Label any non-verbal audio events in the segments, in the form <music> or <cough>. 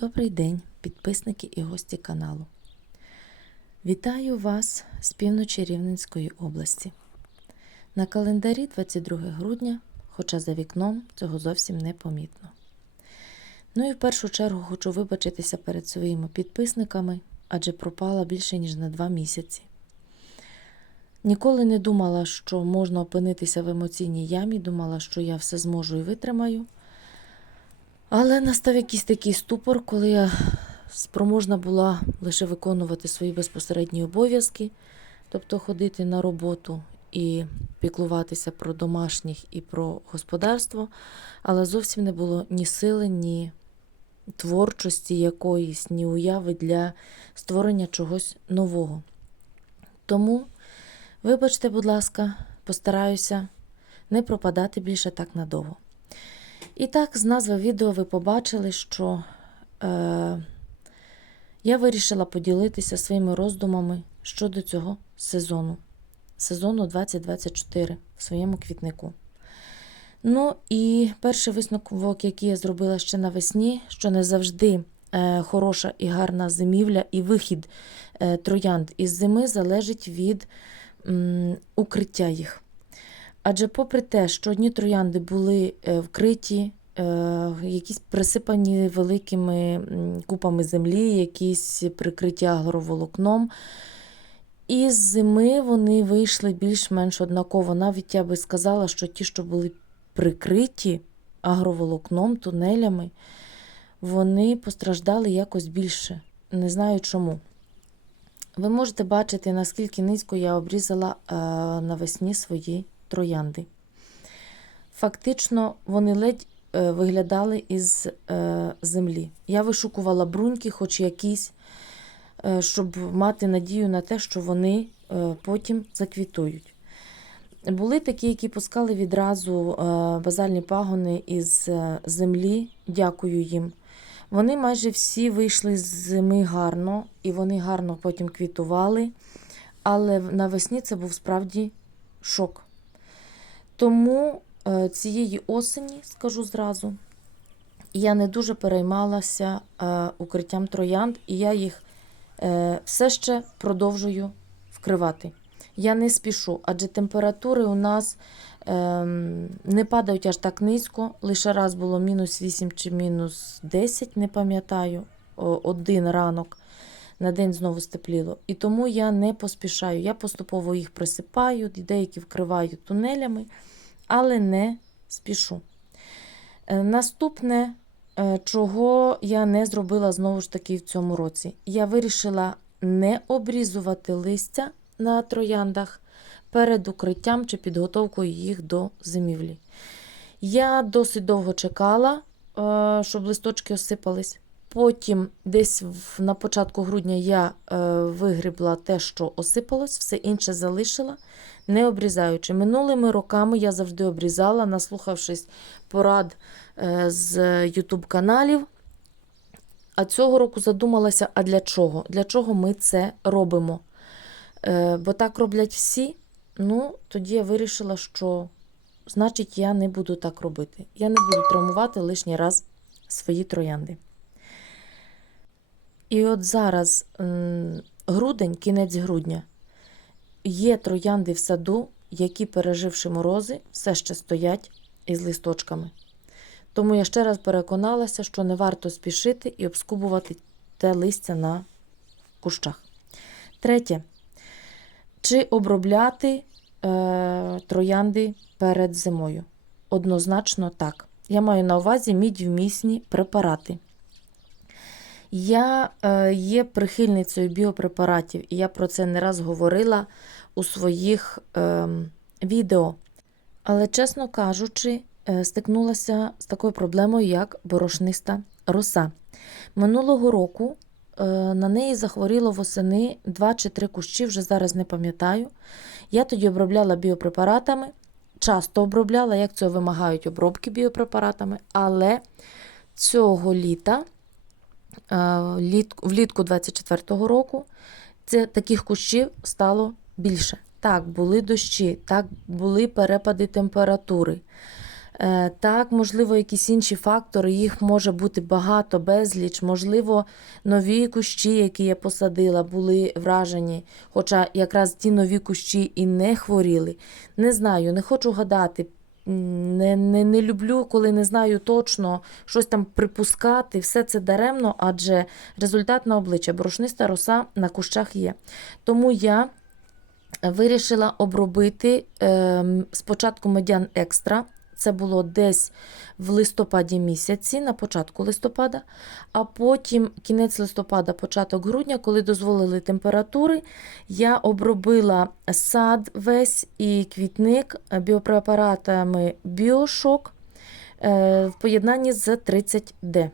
Добрий день, підписники і гості каналу. Вітаю вас з півночі Рівненської області. На календарі 22 грудня, хоча за вікном цього зовсім не помітно. Ну і в першу чергу хочу вибачитися перед своїми підписниками, адже пропала більше ніж на два місяці. Ніколи не думала, що можна опинитися в емоційній ямі, думала, що я все зможу і витримаю. Але настав якийсь такий ступор, коли я спроможна була лише виконувати свої безпосередні обов'язки, тобто ходити на роботу і піклуватися про домашніх і про господарство, але зовсім не було ні сили, ні творчості якоїсь, ні уяви для створення чогось нового. Тому, вибачте, будь ласка, постараюся не пропадати більше так надовго. І так, з назви відео ви побачили, що е, я вирішила поділитися своїми роздумами щодо цього сезону, сезону 2024 в своєму квітнику. Ну і перший висновок, який я зробила ще навесні, що не завжди е, хороша і гарна зимівля і вихід е, троянд із зими залежить від м, укриття їх. Адже, попри те, що одні троянди були е, вкриті, е, якісь присипані великими купами землі, якісь прикриті агроволокном, і з зими вони вийшли більш-менш однаково. Навіть я би сказала, що ті, що були прикриті агроволокном, тунелями, вони постраждали якось більше. Не знаю чому. Ви можете бачити, наскільки низько я обрізала е, навесні свої троянди. Фактично, вони ледь е, виглядали із е, землі. Я вишукувала бруньки, хоч якісь, е, щоб мати надію на те, що вони потім заквітують. Були такі, які пускали відразу базальні пагони із землі. Дякую їм. Вони майже всі вийшли з зими гарно, і вони гарно потім квітували. Але навесні це був справді шок. Тому е, цієї осені, скажу зразу, я не дуже переймалася е, укриттям троянд, і я їх е, все ще продовжую вкривати. Я не спішу, адже температури у нас е, не падають аж так низько. Лише раз було мінус 8 чи мінус 10, не пам'ятаю, один ранок. На день знову степліло. І тому я не поспішаю. Я поступово їх присипаю, деякі вкриваю тунелями, але не спішу. Е, Наступне, е, чого я не зробила знову ж таки в цьому році, я вирішила не обрізувати листя на трояндах перед укриттям чи підготовкою їх до зимівлі. Я досить довго чекала, е, щоб листочки осипались. Потім, десь на початку грудня, я е, вигрібла те, що осипалось, все інше залишила, не обрізаючи. Минулими роками я завжди обрізала, наслухавшись порад е, з YouTube каналів. А цього року задумалася: а для чого? Для чого ми це робимо? Е, бо так роблять всі. Ну, тоді я вирішила, що значить я не буду так робити. Я не буду травмувати лишній раз свої троянди. І от зараз грудень, кінець грудня, є троянди в саду, які, переживши морози, все ще стоять із листочками. Тому я ще раз переконалася, що не варто спішити і обскубувати те листя на кущах. Третє. Чи обробляти е, троянди перед зимою? Однозначно так. Я маю на увазі мідьвмісні препарати. Я е, є прихильницею біопрепаратів, і я про це не раз говорила у своїх е, відео. Але, чесно кажучи, е, стикнулася з такою проблемою, як борошниста роса. Минулого року е, на неї захворіло восени 2 чи 3 кущі, вже зараз не пам'ятаю. Я тоді обробляла біопрепаратами, часто обробляла, як цього вимагають обробки біопрепаратами, але цього літа літ- влітку 24-го року це таких кущів стало більше. Так, були дощі, так, були перепади температури. Е, Так, можливо, якісь інші фактори, їх може бути багато, безліч. Можливо, нові кущі, які я посадила, були вражені. Хоча якраз ті нові кущі і не хворіли. Не знаю, не хочу гадати. Не, не, не люблю, коли не знаю точно щось там припускати. Все це даремно, адже результат на обличчя. Борошниста роса на кущах є. Тому я вирішила обробити е, спочатку медян екстра. Це було десь в листопаді місяці, на початку листопада, а потім кінець листопада, початок грудня, коли дозволили температури, я обробила сад весь і квітник біопрепаратами Біошок е, в поєднанні з 30D.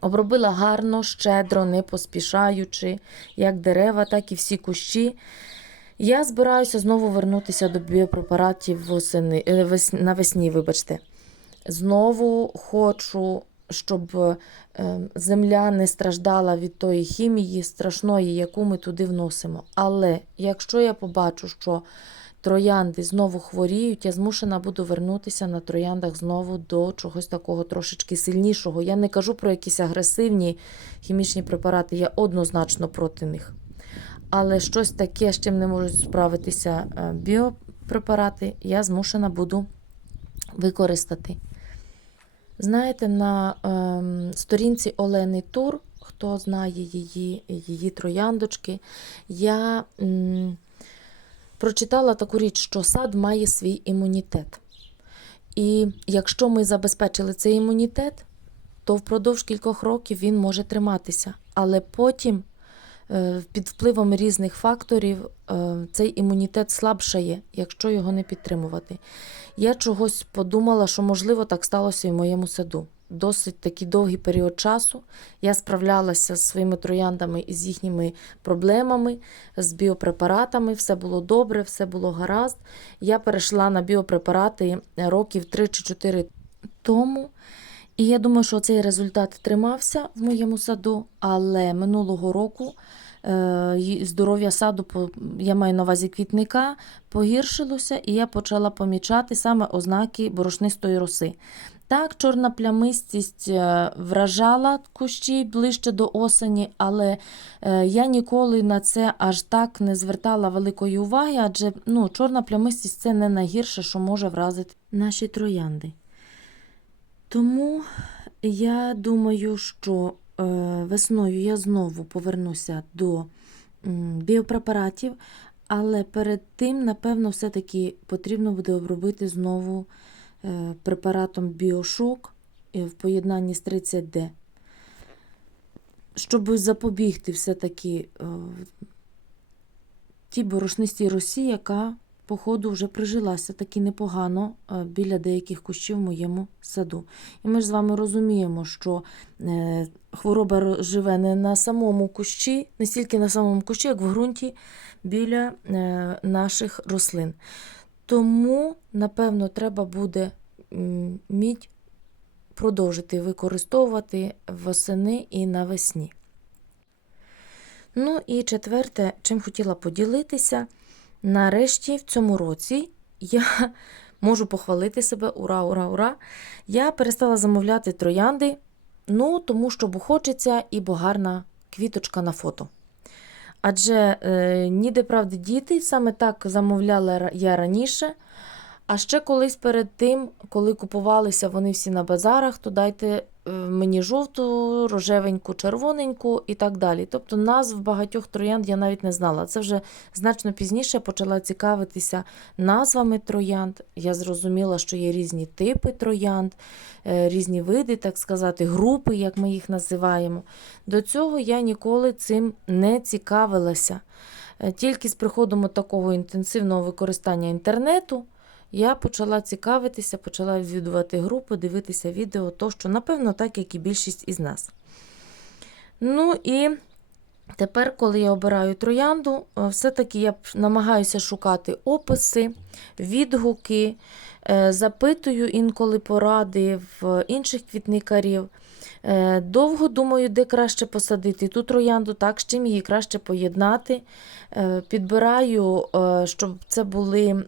Обробила гарно, щедро, не поспішаючи, як дерева, так і всі кущі. Я збираюся знову вернутися до біопрепаратів восени, е, навесні, вибачте. Знову хочу, щоб е, земля не страждала від тої хімії страшної, яку ми туди вносимо. Але якщо я побачу, що троянди знову хворіють, я змушена буду вернутися на трояндах знову до чогось такого трошечки сильнішого. Я не кажу про якісь агресивні хімічні препарати, я однозначно проти них. Але щось таке, з чим не можуть справитися е, біопрепарати, я змушена буду використати. Знаєте, на ем, сторінці Олени Тур, хто знає її, її трояндочки, я м, прочитала таку річ, що сад має свій імунітет. І якщо ми забезпечили цей імунітет, то впродовж кількох років він може триматися. Але потім е, під впливом різних факторів е, цей імунітет слабшає, якщо його не підтримувати. Я чогось подумала, що можливо так сталося і в моєму саду. Досить такий довгий період часу я справлялася з своїми трояндами і з їхніми проблемами, з біопрепаратами. Все було добре, все було гаразд. Я перейшла на біопрепарати років 3 чи 4 тому. І я думаю, що цей результат тримався в моєму саду, але минулого року е, здоров'я саду, я маю на увазі квітника, погіршилося, і я почала помічати саме ознаки борошнистої роси. Так, чорна плямистість е, вражала кущі ближче до осені, але е, я ніколи на це аж так не звертала великої уваги, адже ну, чорна плямистість це не найгірше, що може вразити наші троянди. Тому я думаю, що е, весною я знову повернуся до біопрепаратів, але перед тим, напевно, все-таки потрібно буде обробити знову е, препаратом Біошок е, в поєднанні з 30D, щоб запобігти все-таки тій борошнистій росі, яка походу вже прижилася таки непогано е, біля деяких кущів в моєму саду. І ми ж з вами розуміємо, що е, хвороба живе не на самому кущі, не стільки на самому кущі, як в ґрунті біля е, наших рослин. Тому, напевно, треба буде мідь продовжити використовувати восени і навесні. Ну і четверте, чим хотіла поділитися. Нарешті в цьому році я <laughs> можу похвалити себе, ура, ура, ура. Я перестала замовляти троянди, ну, тому що бо хочеться і бо гарна квіточка на фото. Адже е, ніде правди діти, саме так замовляла я раніше. А ще колись перед тим, коли купувалися вони всі на базарах, то дайте мені жовту, рожевеньку, червоненьку і так далі. Тобто назв багатьох троянд я навіть не знала. Це вже значно пізніше почала цікавитися назвами троянд. Я зрозуміла, що є різні типи троянд, е, різні види, так сказати, групи, як ми їх називаємо. До цього я ніколи цим не цікавилася. Е, Тільки з приходом такого інтенсивного використання інтернету я почала цікавитися, почала відвідувати групи, дивитися відео, тощо, напевно, так, як і більшість із нас. Ну і тепер, коли я обираю троянду, е, все-таки я намагаюся шукати описи, відгуки, е, запитую інколи поради в інших квітникарів. Е, Довго думаю, де краще посадити ту троянду, так, з чим її краще поєднати. Підбираю, щоб це були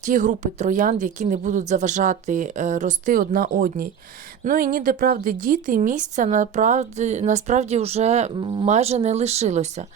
ті групи троянд, які не будуть заважати е, рости одна одній. Ну і ніде правди діти місця направді, насправді вже майже не лишилося.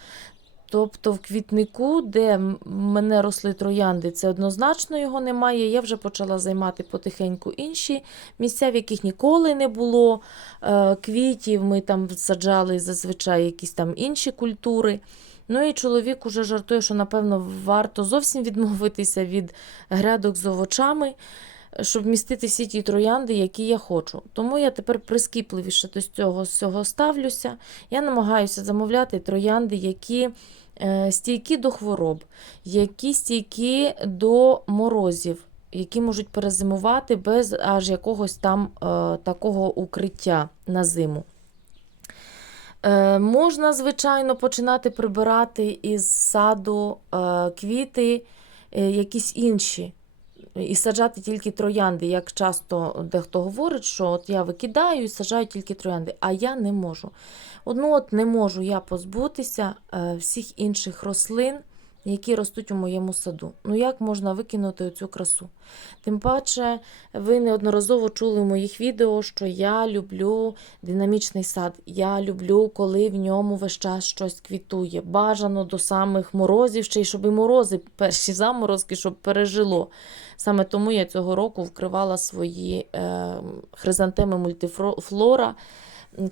Тобто в квітнику, де м- мене росли троянди, це однозначно його немає. Я вже почала займати потихеньку інші місця, в яких ніколи не було е, квітів. Ми там саджали зазвичай якісь там інші культури. Ну і чоловік уже жартує, що напевно варто зовсім відмовитися від грядок з овочами, щоб вмістити всі ті троянди, які я хочу. Тому я тепер прискіпливіше до цього всього ставлюся. Я намагаюся замовляти троянди, які е, стійкі до хвороб, які стійкі до морозів, які можуть перезимувати без аж якогось там е, такого укриття на зиму. Е, можна, звичайно, починати прибирати із саду е, квіти, е, якісь інші, і саджати тільки троянди. Як часто дехто говорить, що от я викидаю і саджаю тільки троянди, а я не можу. Одну от не можу я позбутися всіх інших рослин, які ростуть у моєму саду. Ну як можна викинути цю красу? Тим паче, ви неодноразово чули в моїх відео, що я люблю динамічний сад. Я люблю, коли в ньому весь час щось квітує. Бажано до самих морозів, ще й щоб і морози, перші заморозки, щоб пережило. Саме тому я цього року вкривала свої е, хризантеми мультифлора,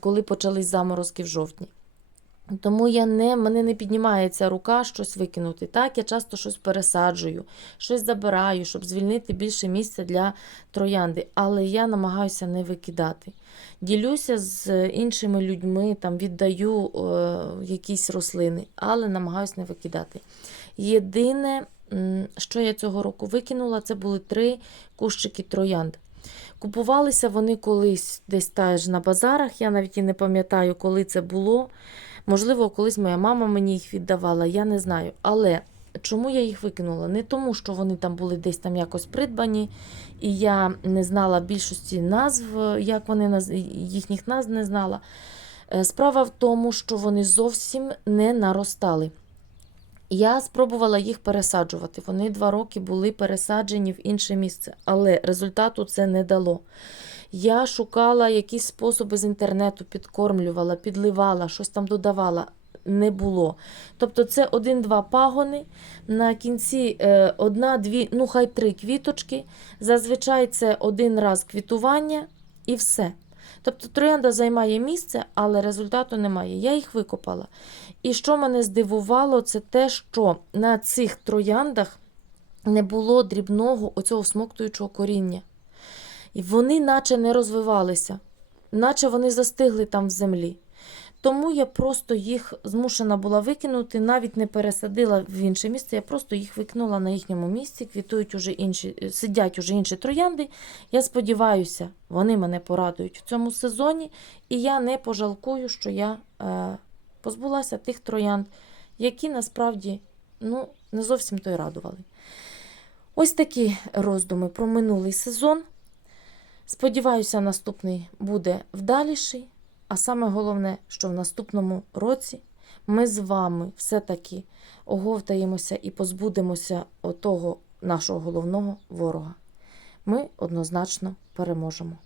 коли почались заморозки в жовтні. Тому я не, мене не піднімається рука щось викинути. Так, я часто щось пересаджую, щось забираю, щоб звільнити більше місця для троянди, але я намагаюся не викидати. Ділюся з іншими людьми, там, віддаю е, якісь рослини, але намагаюся не викидати. Єдине, що я цього року викинула, це були три кущики троянд. Купувалися вони колись десь теж на базарах, я навіть і не пам'ятаю, коли це було. Можливо, колись моя мама мені їх віддавала, я не знаю. Але чому я їх викинула? Не тому, що вони там були десь там якось придбані, і я не знала більшості назв, як вони їхніх назв не знала. Е, Справа в тому, що вони зовсім не наростали. Я спробувала їх пересаджувати. Вони два роки були пересаджені в інше місце, але результату це не дало. Я шукала якісь способи з інтернету, підкормлювала, підливала, щось там додавала. Не було. Тобто це один-два пагони, на кінці е, одна-дві, ну хай три квіточки. Зазвичай це один раз квітування і все. Тобто троянда займає місце, але результату немає. Я їх викопала. І що мене здивувало, це те, що на цих трояндах не було дрібного оцього всмоктуючого коріння. І вони наче не розвивалися, наче вони застигли там в землі. Тому я просто їх змушена була викинути, навіть не пересадила в інше місце, я просто їх викинула на їхньому місці, квітують уже інші, сидять уже інші троянди. Я сподіваюся, вони мене порадують в цьому сезоні, і я не пожалкую, що я е, позбулася тих троянд, які насправді ну, не зовсім то й радували. Ось такі роздуми про минулий сезон. Сподіваюся, наступний буде вдаліший. А саме головне, що в наступному році ми з вами все-таки оговтаємося і позбудемося отого нашого головного ворога. Ми однозначно переможемо.